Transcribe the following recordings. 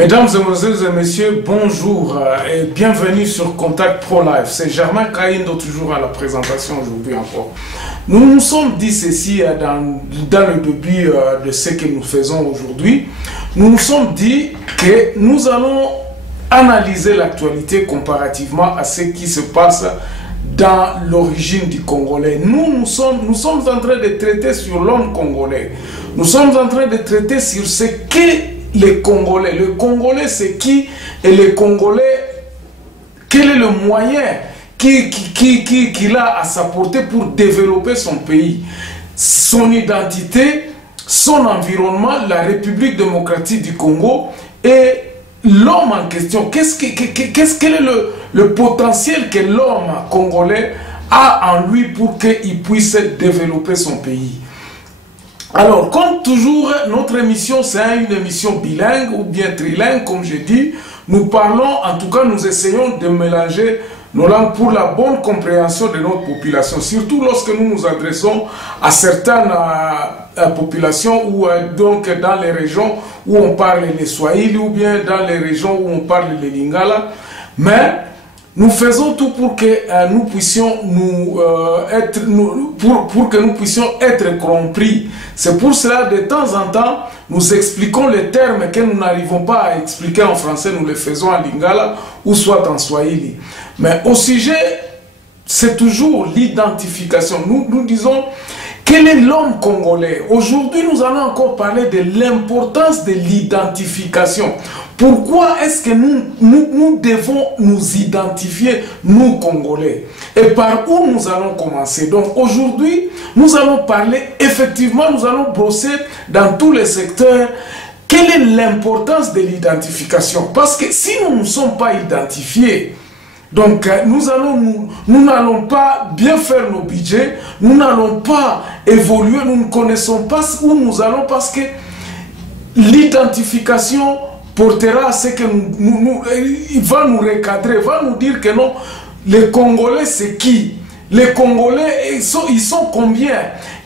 Mesdames, Mesdemoiselles et Messieurs, bonjour et bienvenue sur Contact Pro Life. C'est Germain Kaindo, toujours à la présentation aujourd'hui encore. Nous nous sommes dit ceci dans le début de ce que nous faisons aujourd'hui. Nous nous sommes dit que nous allons analyser l'actualité comparativement à ce qui se passe dans l'origine du Congolais. Nous sommes en train de traiter sur l'homme congolais. Nous sommes en train de traiter sur ce qu'est les Congolais. Le Congolais, c'est qui? Et les Congolais, quel est le moyen qu'il a à sa portée pour développer son pays, son identité, son environnement, la République démocratique du Congo et l'homme en question. Quel est le potentiel que l'homme congolais a en lui pour qu'il puisse développer son pays? Alors, comme toujours, notre émission, c'est une émission bilingue ou bien trilingue, comme je dis. Nous parlons, en tout cas, nous essayons de mélanger nos langues pour la bonne compréhension de notre population. Surtout lorsque nous nous adressons à certaines populations ou donc dans les régions où on parle les Swahili ou bien dans les régions où on parle les Lingala. Mais nous faisons tout pour que nous puissions être compris. C'est pour cela, de temps en temps, nous expliquons les termes que nous n'arrivons pas à expliquer en français, nous les faisons en Lingala ou soit en Swahili. Mais au sujet, c'est toujours l'identification. Nous disons, quel est l'homme congolais? Aujourd'hui, nous allons encore parler de l'importance de l'identification. Pourquoi est-ce que nous devons nous identifier, nous Congolais? Et par où nous allons commencer? Donc aujourd'hui, nous allons parler, effectivement, nous allons brosser dans tous les secteurs quelle est l'importance de l'identification. Parce que si nous ne sommes pas identifiés, donc nous n'allons pas bien faire nos budgets, nous n'allons pas évoluer, nous ne connaissons pas où nous allons parce que l'identification portera à ce que il va nous recadrer, va nous dire que non, les Congolais c'est qui? Les Congolais, ils sont combien?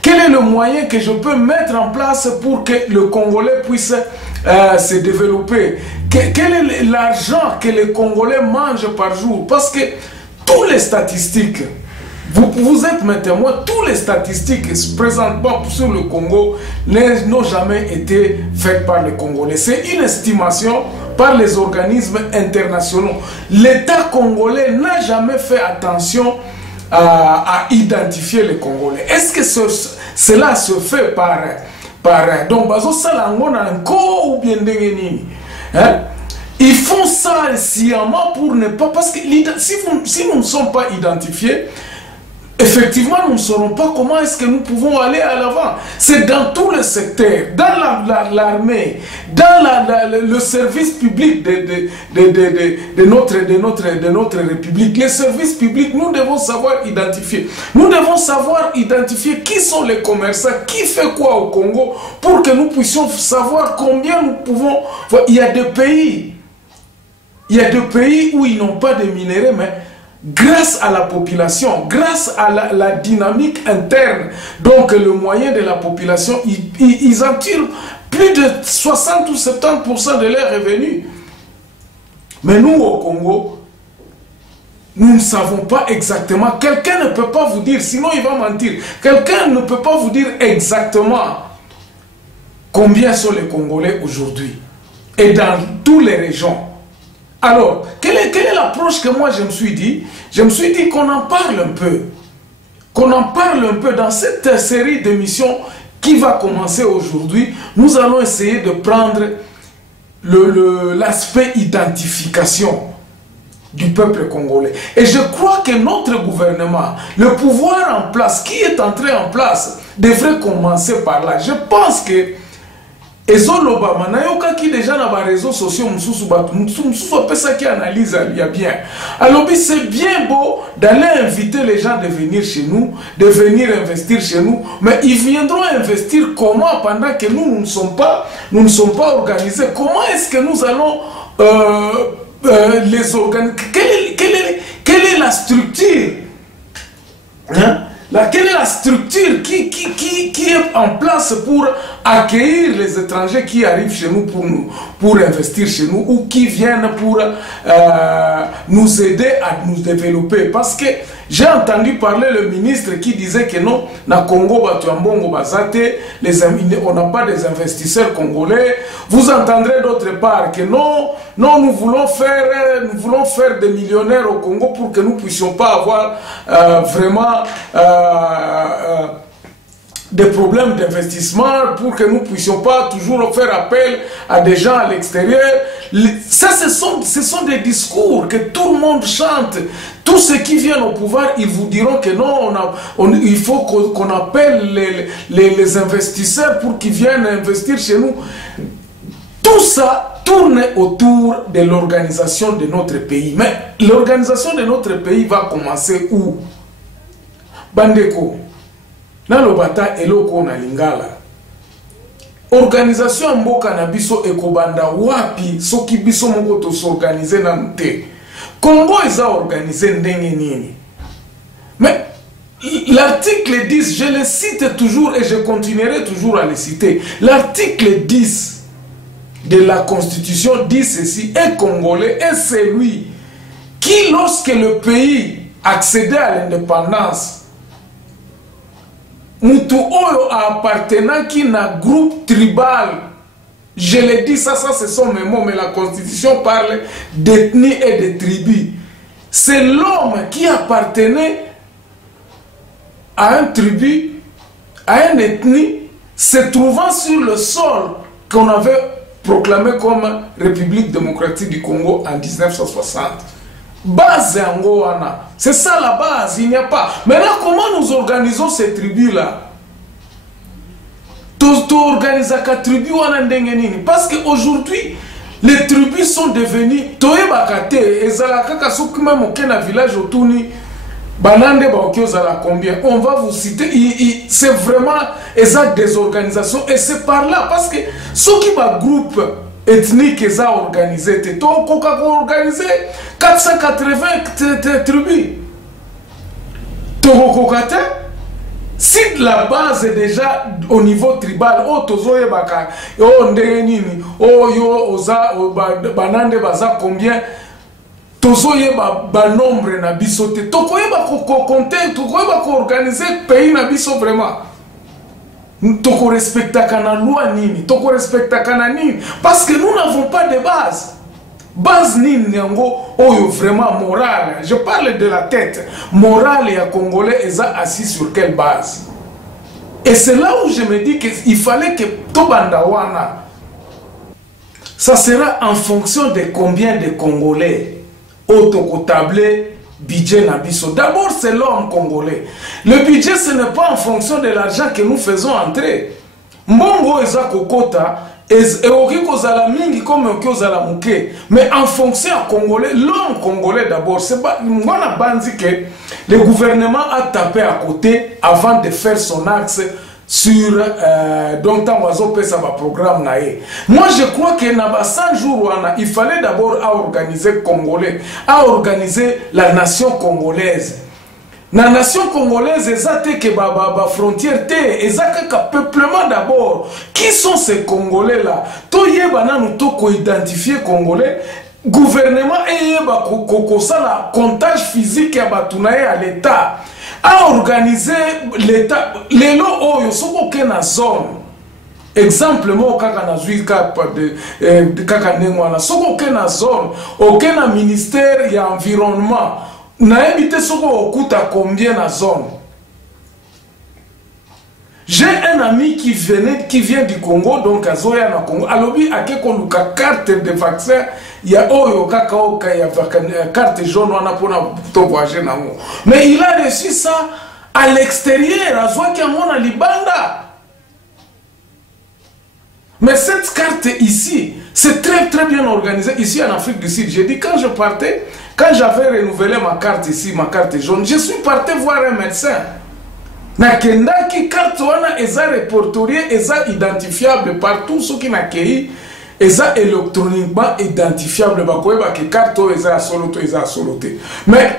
Quel est le moyen que je peux mettre en place pour que le Congolais puisse se développer? Quel est l'argent que les Congolais mangent par jour? Parce que tous les statistiques, vous êtes mes témoins, tous les statistiques présentement sur le Congo n'ont jamais été faites par les Congolais. C'est une estimation par les organismes internationaux. L'État congolais n'a jamais fait attention à identifier les Congolais. Est-ce que cela se fait par donc bazo salango na nko ou bien dengenini? Ils font ça sciemment pour ne pas, parce que si nous ne sommes pas identifiés, effectivement, nous ne saurons pas comment est-ce que nous pouvons aller à l'avant. C'est dans tous les secteurs, dans l'armée, dans le service public de notre République. Les services publics, nous devons savoir identifier. Nous devons savoir identifier qui sont les commerçants, qui fait quoi au Congo, pour que nous puissions savoir combien nous pouvons. Il y a des pays où ils n'ont pas de minerais, mais grâce à la population, grâce à la dynamique interne, donc le moyen de la population, ils en tirent plus de 60 ou 70% de leurs revenus. Mais nous, au Congo, nous ne savons pas exactement. Quelqu'un ne peut pas vous dire, sinon il va mentir. Quelqu'un ne peut pas vous dire exactement combien sont les Congolais aujourd'hui et dans toutes les régions. Alors, quelle est l'approche que moi je me suis dit? Je me suis dit qu'on en parle un peu. Qu'on en parle un peu dans cette série d'émissions qui va commencer aujourd'hui. Nous allons essayer de prendre l'aspect identification du peuple congolais. Et je crois que notre gouvernement, le pouvoir en place, qui est entré en place, devrait commencer par là. Je pense que ezoloba manayoka qui déjà dans les réseaux sociaux mususu fait ça qui analyse bien. Alors c'est bien beau d'aller inviter les gens de venir chez nous, de venir investir chez nous, mais ils viendront investir comment pendant que nous ne sommes pas organisés? Comment est-ce que nous allons les organiser? Quelle est la structure? quelle est la structure qui est en place pour accueillir les étrangers qui arrivent chez nous pour investir chez nous ou qui viennent pour nous aider à nous développer? Parce que j'ai entendu parler le ministre qui disait que non, na Congo, on n'a pas des investisseurs congolais. Vous entendrez d'autre part que non, nous voulons faire des millionnaires au Congo pour que nous ne puissions pas avoir vraiment des problèmes d'investissement, pour que nous ne puissions pas toujours faire appel à des gens à l'extérieur. Ça, ce sont des discours que tout le monde chante. Tous ceux qui viennent au pouvoir, ils vous diront que non, il faut qu'on appelle les investisseurs pour qu'ils viennent investir chez nous. Tout ça tourne autour de l'organisation de notre pays. Mais l'organisation de notre pays va commencer où? Bandeko, na lobata eloko na lingala. Organisation mboka na biso ekobanda wapi soki biso moko to s'organiser na nte. Congo eza organisé ndenge nini. Mais l'article 10, je le cite toujours et je continuerai toujours à le citer. L'article 10 de la Constitution dit ceci: un Congolais est celui qui, lorsque le pays accédait à l'indépendance, Moutou Oyo appartenant qui n'a groupe tribal, je le dis, ça ce sont mes mots, mais la Constitution parle d'ethnie et de tribus. C'est l'homme qui appartenait à un tribu, à une ethnie, se trouvant sur le sol qu'on avait proclamé comme République démocratique du Congo en 1960. Base Angoana, c'est ça la base, il n'y a pas. Maintenant, comment nous organisons ces tribus-là? Parce qu'aujourd'hui, les tribus sont devenues on va vous citer, c'est vraiment des organisations, et c'est par là, parce que ceux qui va groupe ethnique est organisé, organisé 480 tribus. Si la base est déjà au niveau tribal, combien nombre na biso te compter, organiser pays na biso vraiment. Toko respectaka na loi nini, toko respectaka na nini, parce que nous n'avons pas de base. Base nini yango oyo vraiment morale. Je parle de la tête morale et congolais est assis sur quelle base? Et c'est là où je me dis qu'il fallait que Tobandawana, ça sera en fonction de combien de Congolais autocotablés budget Nabiso. D'abord, c'est l'homme congolais. Le budget, ce n'est pas en fonction de l'argent que nous faisons entrer. Mbongo eza kokota, mais en fonction à Congolais, l'homme congolais d'abord, c'est pas que le gouvernement a tapé à côté avant de faire son axe sur donc ça va programme naé. Moi je crois que dans 100 jours il fallait d'abord organiser Congolais, à organiser la nation congolaise. La nation congolaise, exacte que frontière te, exacte que peuplement d'abord. Qui sont ces Congolais là? Toye bana nous toko identifier Congolais. Gouvernement et la comptage physique à batunaye à l'État. A organiser l'État. Les lots oyo soko kena zone. Exemple mo kaka na zui de kaka nengwana soko kena zone. Okena ministère ya environnement. Na évité soko okuta combien na zone. J'ai un ami qui vient du Congo, donc à Zoya na Congo. Alobi akeko luka carte de vaccin, ya oyo kaka oka ya carte jaune wana pona to voyager na mo. Mais il a reçu ça à l'extérieur, à Zoya Kiamona Libanda. Mais cette carte ici, c'est très bien organisé ici en Afrique du Sud. J'ai dit quand je partais, quand j'avais renouvelé ma carte ici, ma carte jaune, je suis parti voir un médecin. Nakenda qui carte wana eza répertorié, eza identifiable partout, ceux qui n'accueillent, eza électroniquement identifiable. Bakoye ba que carte eza soloto, eza soloté. Mais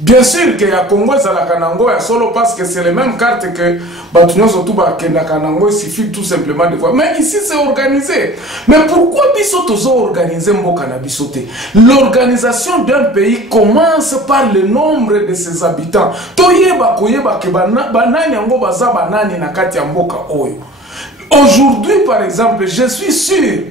Bien sûr que ya Congo la Kanango ya solo parce que c'est les mêmes cartes que Batunyo surtout Kenda Kanango, il suffit tout simplement de voir. Mais ici c'est organisé. Mais pourquoi Bisoto ont organisé Mboka na Bisote? L'organisation d'un pays commence par le nombre de ses habitants. Toyeba koyeba ke banani yango baza banani na kati ya mboka oyo. Aujourd'hui par exemple, je suis sûr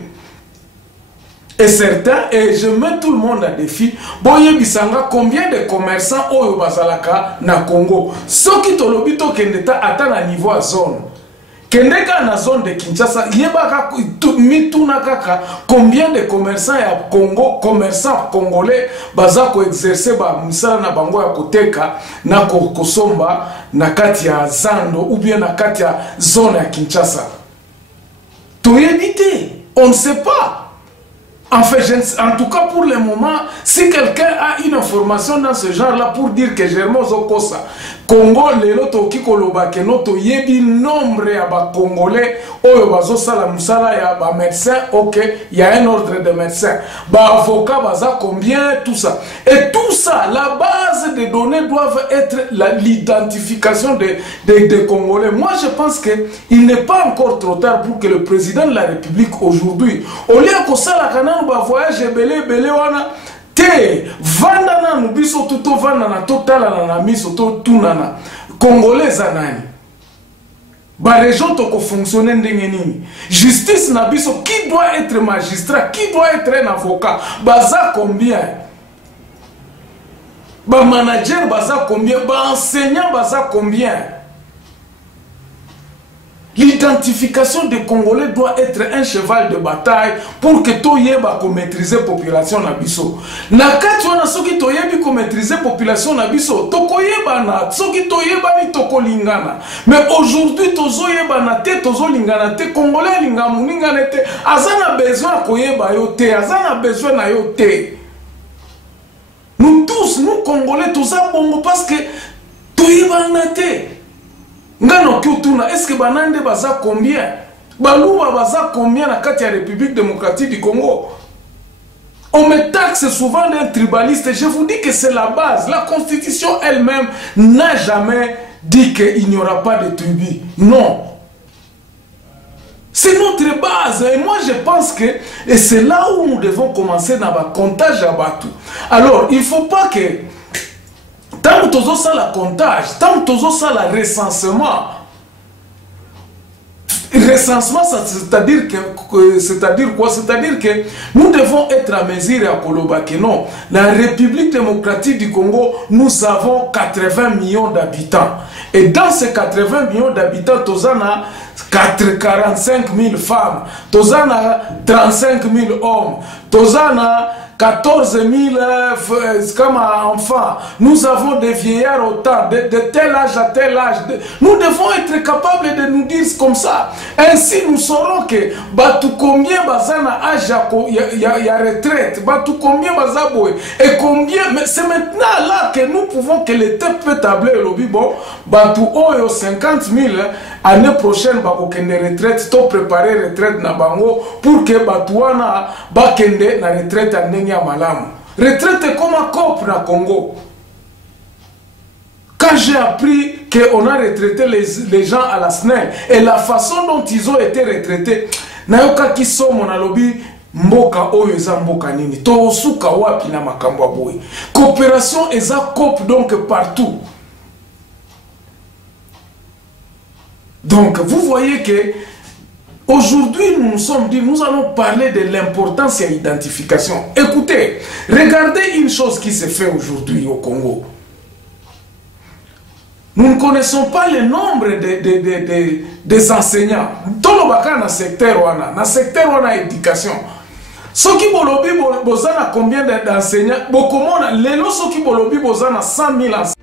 et certain, et je mets tout le monde à défi, boye bisanga combien de commerçants oyo bazalaka na Congo. Ce qui tolobito kendeta atteint à niveau à zone. Kendeka na zone de Kinshasa, yeba mituna kaka combien de commerçants ya Congo, commerçants congolais bazako exercer ba misala na bango ya koteka na kosomba na kati ya Zando ou bien na kati ya zone ya Kinshasa. Toyebite, on ne sait pas. En fait, en tout cas pour le moment, si quelqu'un a une information dans ce genre-là pour dire que Germain Zokosa, Congo, les loto kikoloba ke noto yebi nombre ya ba Congolais, oyo bazo sala musala ya ba médecin, ok, il y a un ordre de médecin, ba avocat baza combien, tout ça. Et tout ça, la base des données doivent être l'identification des Congolais. Moi, je pense qu'il n'est pas encore trop tard pour que le président de la République aujourd'hui, au lieu que ça la canane ba voyage belé wana te vandana nubiso tuto vandana totala na miso to tunana Congolais zanani ba région to ko fonctionner ndenge nini justice na biso qui doit être magistrat, qui doit être un avocat, baza combien, ba manager baza combien, ba enseignant baza combien. L'identification des Congolais doit être un cheval de bataille pour que toyeba ko maîtriser population na biso. Na kati wana soki toyebi ko maîtriser population na biso, tokoyeba na soki toyeba ni tokolingana. Mais aujourd'hui tozoyeba na te tozolingana te, Congolais lingamu ningana te, azana besoin koyeba yo te, azana besoin na yo te. Nous tous, nous Congolais, tous ça bongo parce que toyeba na te. Ngano kiutuna, est-ce que banande baza combien? Baluba baza combien na kati ya République démocratique du Congo? On me taxe souvent d'un tribaliste. Je vous dis que c'est la base. La constitution elle-même n'a jamais dit qu'il n'y aura pas de tribus. Non. C'est notre base. Et moi je pense que et c'est là où nous devons commencer dans le comptage à Batou. Alors, il ne faut pas que tant que ça la comptage, tant que ça la recensement. Recensement, c'est-à-dire quoi? C'est-à-dire que nous devons être à mesure à Koloba que non. La République démocratique du Congo, nous avons 80 millions d'habitants. Et dans ces 80 millions d'habitants, nous avons 45 000 femmes, nous avons 35 000 hommes, nous avons 14 000 comme enfants. Nous avons des vieillards autant, de tel âge à tel âge. Nous devons être capables de nous dire comme ça. Ainsi, nous saurons que Batou combien bazana âge ya retraite, Batou combien bazaboy, et combien. Mais c'est maintenant là que nous pouvons que l'État peut tabler le bon Batou oyo 50 000 année prochaine bakokende retraite, to préparer retraite na bango pour que Batouana bakende na retraite à Malamu. Retraite comme un COP na Congo. Quand j'ai appris qu'on a retraité les gens à la SNEL et la façon dont ils ont été retraités, nayoka kiso monalobi mboka oyo eza mboka nini to suka wapi na makambo boy. Coopération eza COP donc partout. Donc vous voyez que aujourd'hui, nous nous sommes dit, nous allons parler de l'importance et l'identification. Écoutez, regardez une chose qui se fait aujourd'hui au Congo. Nous ne connaissons pas le nombre des enseignants. Dans le secteur, dans le secteur de l'éducation. Ceux qui bolobi bozana combien d'enseignants? Beaucoup moins. Les lots qui bolobi bozana 100 000 enseignants.